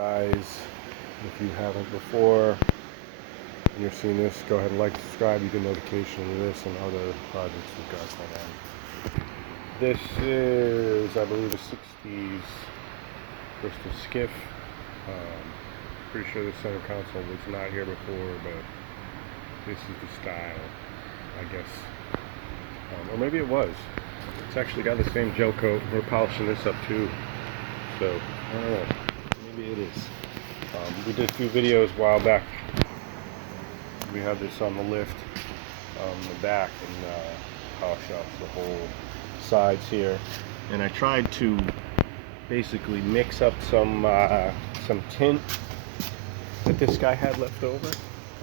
guys. If you haven't before and you're seeing this, go ahead and like, subscribe. You get notification of this and other projects we've got going on. This is, I believe, a 60s Bristol skiff. Pretty sure the center console was not here before, but this is the style, I guess. Or maybe it was. It's actually got the same gel coat. We're polishing this up too. So, I don't know. Maybe it is. We did a few videos a while back. We had this on the lift, the back, and polish off the whole sides here. And I tried to basically mix up some tint that this guy had left over.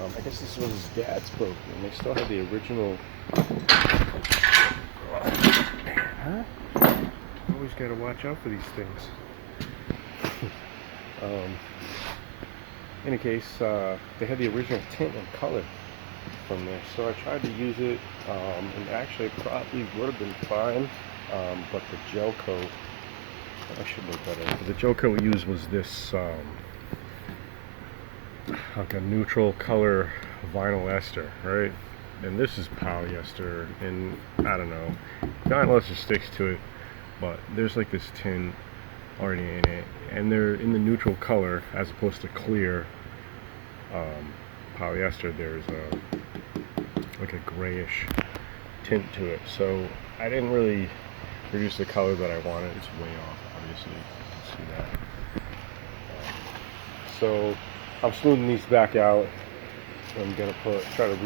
I guess this was his dad's boat, and they still had the original. Huh? Always got to watch out for these things. In any case, they had the original tint and color from this, so I tried to use it, and actually it probably would have been fine, but the gel coat, I should look better. The gel coat we used was this, like a neutral color vinyl ester, right? And this is polyester, and I don't know, vinyl ester sticks to it, but there's like this tint already in it, and they're in the neutral color as opposed to clear polyester. There's like a grayish tint to it, so I didn't really produce the color that I wanted. It's way off, obviously, you can see that. So I'm smoothing these back out. I'm gonna try to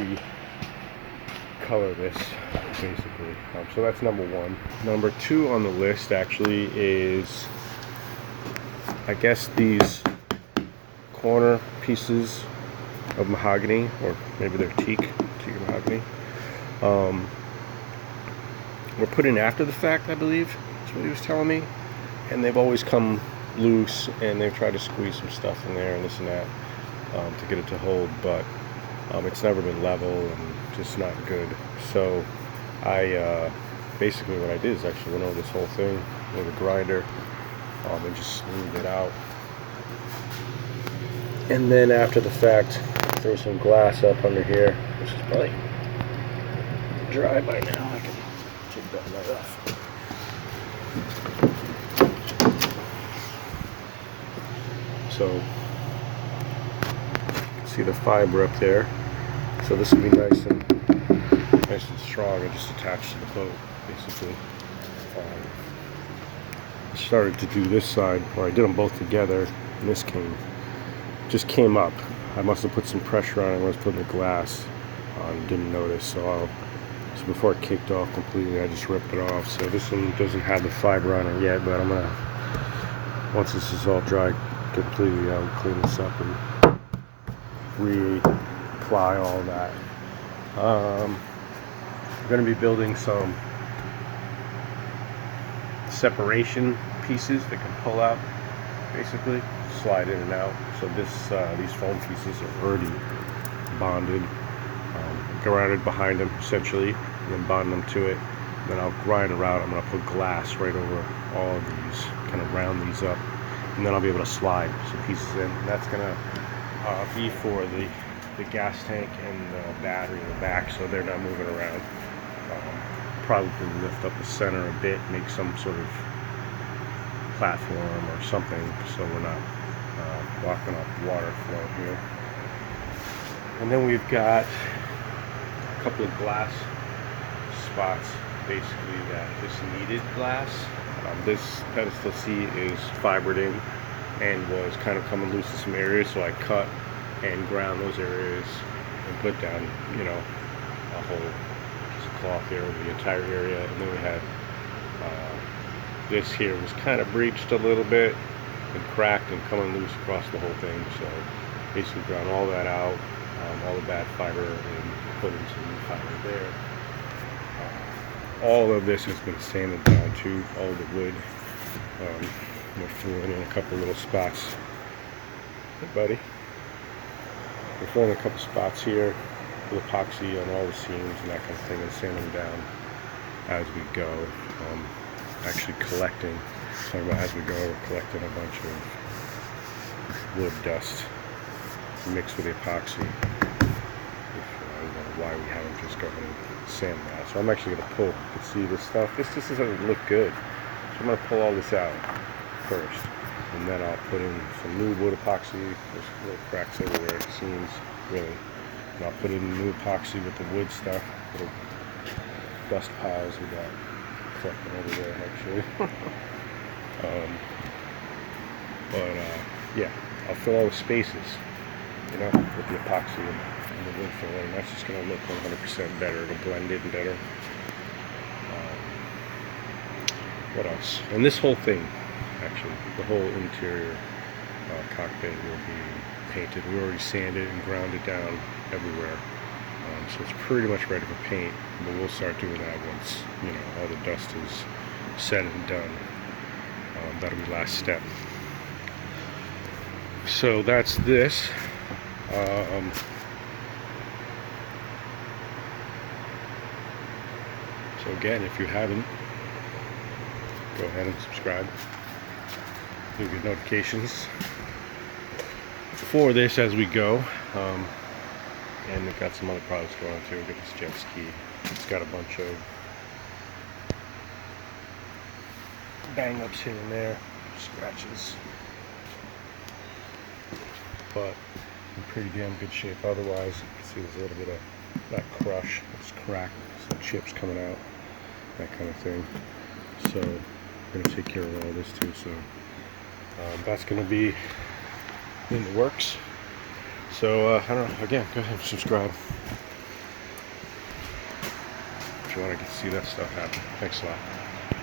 recolor this, basically. So that's number one. Number two on the list actually is, I guess, these corner pieces of mahogany, or maybe they're teak mahogany. Were put in after the fact, I believe. That's what he was telling me. And they've always come loose, and they've tried to squeeze some stuff in there and this and that to get it to hold, but it's never been level and just not good. So I basically what I did is actually went over this whole thing with a grinder and just smoothed it out. And then after the fact, throw some glass up under here, which is probably dry by now. I can take that right off. So you can see the fiber up there. So this will be nice and strong and just attached to the boat, basically. I started to do this side, or I did them both together, and this just came up. I must have put some pressure on it when I was putting the glass on, didn't notice. So before it kicked off completely, I just ripped it off. So this one doesn't have the fiber on it yet, but I'm gonna, once this is all dry completely, I'll clean this up and reapply all that. I'm gonna be building some separation pieces that can pull out, basically slide in and out. So these foam pieces are already bonded, grounded behind them essentially, and then bond them to it. Then I'll grind around. I'm going to put glass right over all of these, kind of round these up, and then I'll be able to slide some pieces in. And that's going to be for the gas tank and the battery in the back, so they're not moving around. Probably lift up the center a bit, make some sort of platform or something, so we're not blocking off water flow here. And then we've got a couple of glass spots, basically, that just needed glass. This pedestal seat is fibered in and was kind of coming loose in some areas, so I cut and ground those areas and put down, a whole piece of cloth there over the entire area. And then we had this here was kind of breached a little bit and cracked and coming loose across the whole thing. So basically ground all that out, all the bad fiber, and put in some new fiber there. All of this has been sanded down too, all the wood. We're filling in a couple little spots. Hey buddy. We're filling a couple spots here with epoxy on all the seams and that kind of thing, and sanding them down as we go. Actually collecting, talking about as we go, we're collecting a bunch of wood dust mixed with the epoxy. I don't know why we haven't just go ahead and sand that. So I'm actually going to pull. You can see this stuff. This just doesn't look good. So I'm going to pull all this out first. And then I'll put in some new wood epoxy. There's little cracks everywhere, it seems, really. And I'll put in new epoxy with the wood stuff. Little dust piles we got collecting everywhere, actually. Yeah, I'll fill all the spaces, you know, with the epoxy and the wood filler, and that's just going to look 100% better. It'll blend in better. What else? And this whole thing, actually, the whole interior cockpit will be painted. We already sanded and ground it down everywhere, so it's pretty much ready for paint. But we'll start doing that once, you know, all the dust is set and done. That'll be the last step. So that's this. So again, if you haven't, go ahead and subscribe. You'll get notifications for this as we go. And we've got some other products going on too. We've got this jet ski. It's got a bunch of bang-ups here and there, scratches. But in pretty damn good shape otherwise. You can see there's a little bit of that crush, it's cracked, some chips coming out, that kind of thing. So we're going to take care of all this too. So that's going to be in the works. So I don't know, again, go ahead and subscribe if you want to get to see that stuff happen. Thanks a lot.